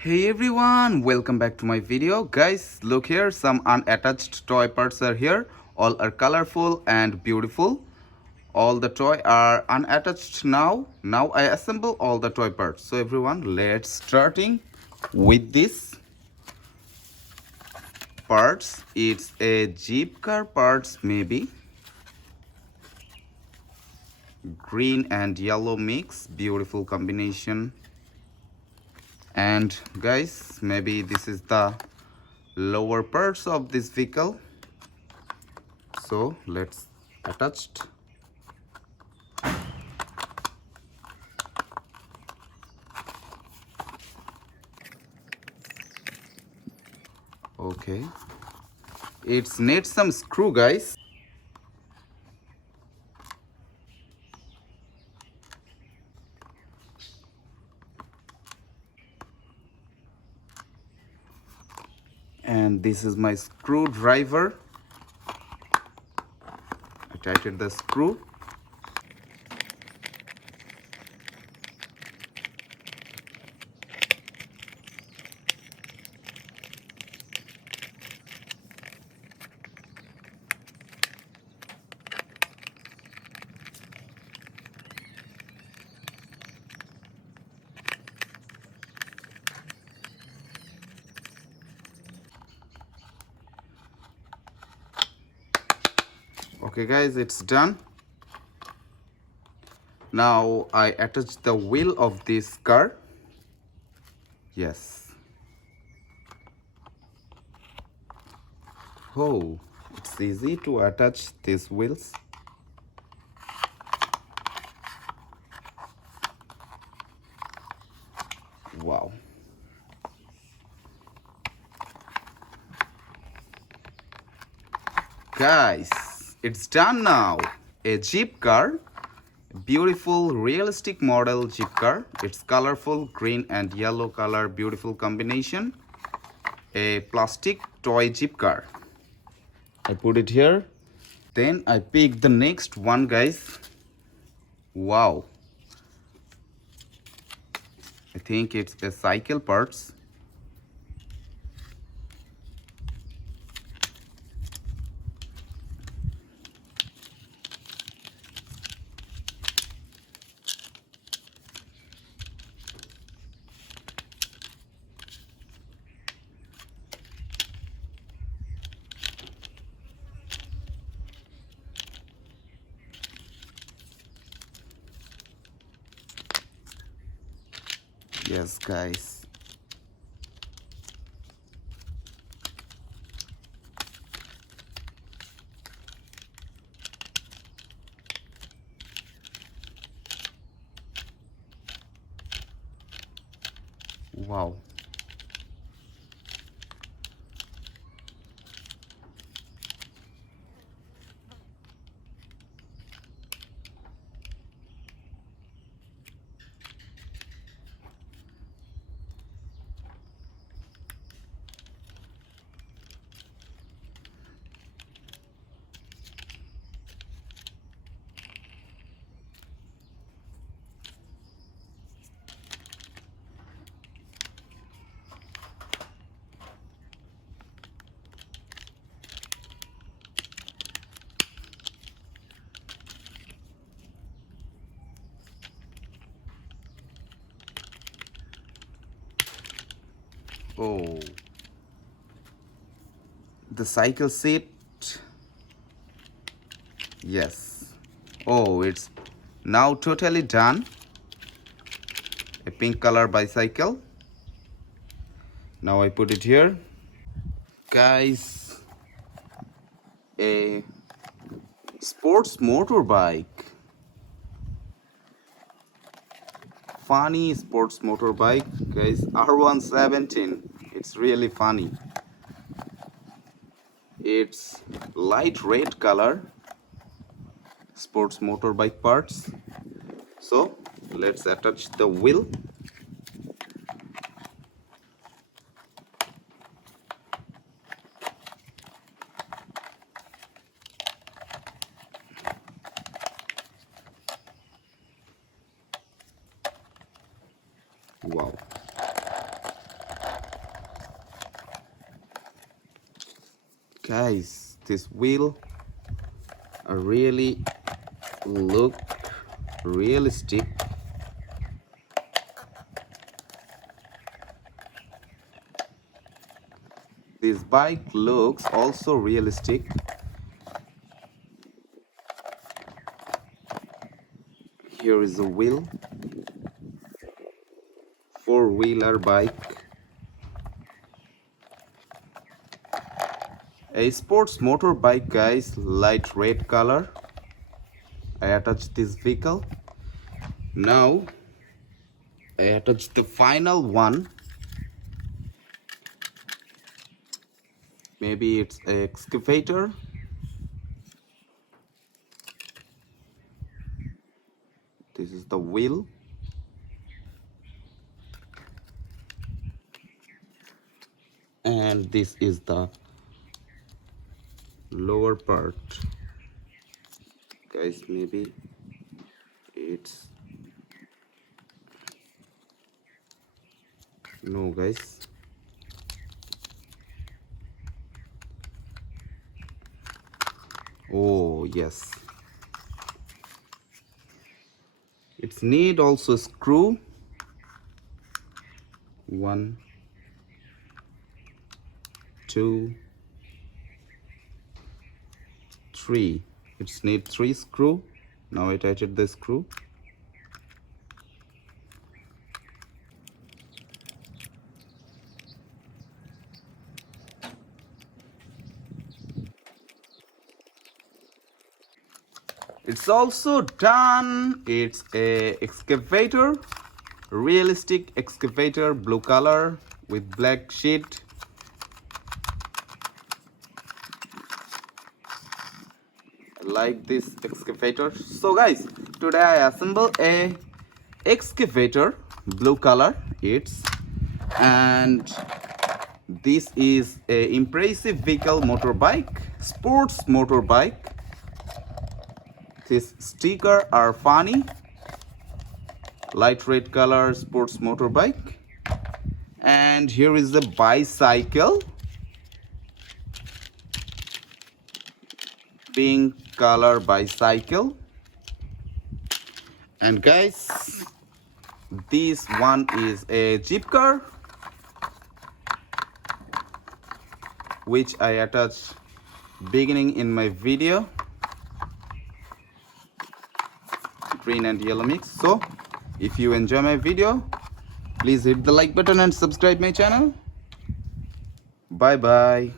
Hey everyone, welcome back to my video. Guys, look here, some unattached toy parts are here. All are colorful and beautiful. All the toy are unattached now. Now I assemble all the toy parts. So everyone, let's starting with this parts. It's a Jeep car parts maybe. Green and yellow mix, beautiful combination. And guys, maybe this is the lower parts of this vehicle. So let's attach it. Okay, it's needs some screw, guys. And this is my screwdriver. I tightened the screw. Okay guys, it's done. Now I attach the wheel of this car. Yes. Oh, it's easy to attach these wheels. Wow. Guys, it's done now. A Jeep car. Beautiful realistic model Jeep car. It's colorful green and yellow color, beautiful combination. A plastic toy Jeep car. I put it here. Then I pick the next one, guys. Wow. I think it's a cycle parts. Yes, guys. Wow. Oh, the cycle seat. Yes. Oh, it's now totally done. A pink color bicycle. Now I put it here. Guys, a sports motorbike. Funny sports motorbike, guys. R117. It's really funny. It's light red color. Sports motorbike parts. So let's attach the wheel. Wow. Guys, this wheel really look realistic. This bike looks also realistic. Here is a wheel, four-wheeler bike, a sports motorbike, guys, light red color. I attached this vehicle. Now I attached the final one. Maybe it's an excavator. This is the wheel. And this is the lower part. Guys, maybe it's no, guys. Oh yes, it's need also screw. 1, 2, 3. It's need 3 screw. Now I tightened the screw. It's also done. It's a excavator, realistic excavator, blue color with black sheet. I like this excavator. So guys, today I assembled a excavator, blue color it's, and this is a impressive vehicle motorbike, sports motorbike. This sticker are funny, light red color sports motorbike. And here is the bicycle, pink color bicycle. And guys, this one is a jeep car, which I attached beginning in my video, green and yellow mix. So if you enjoy my video, please hit the like button and subscribe my channel. Bye bye.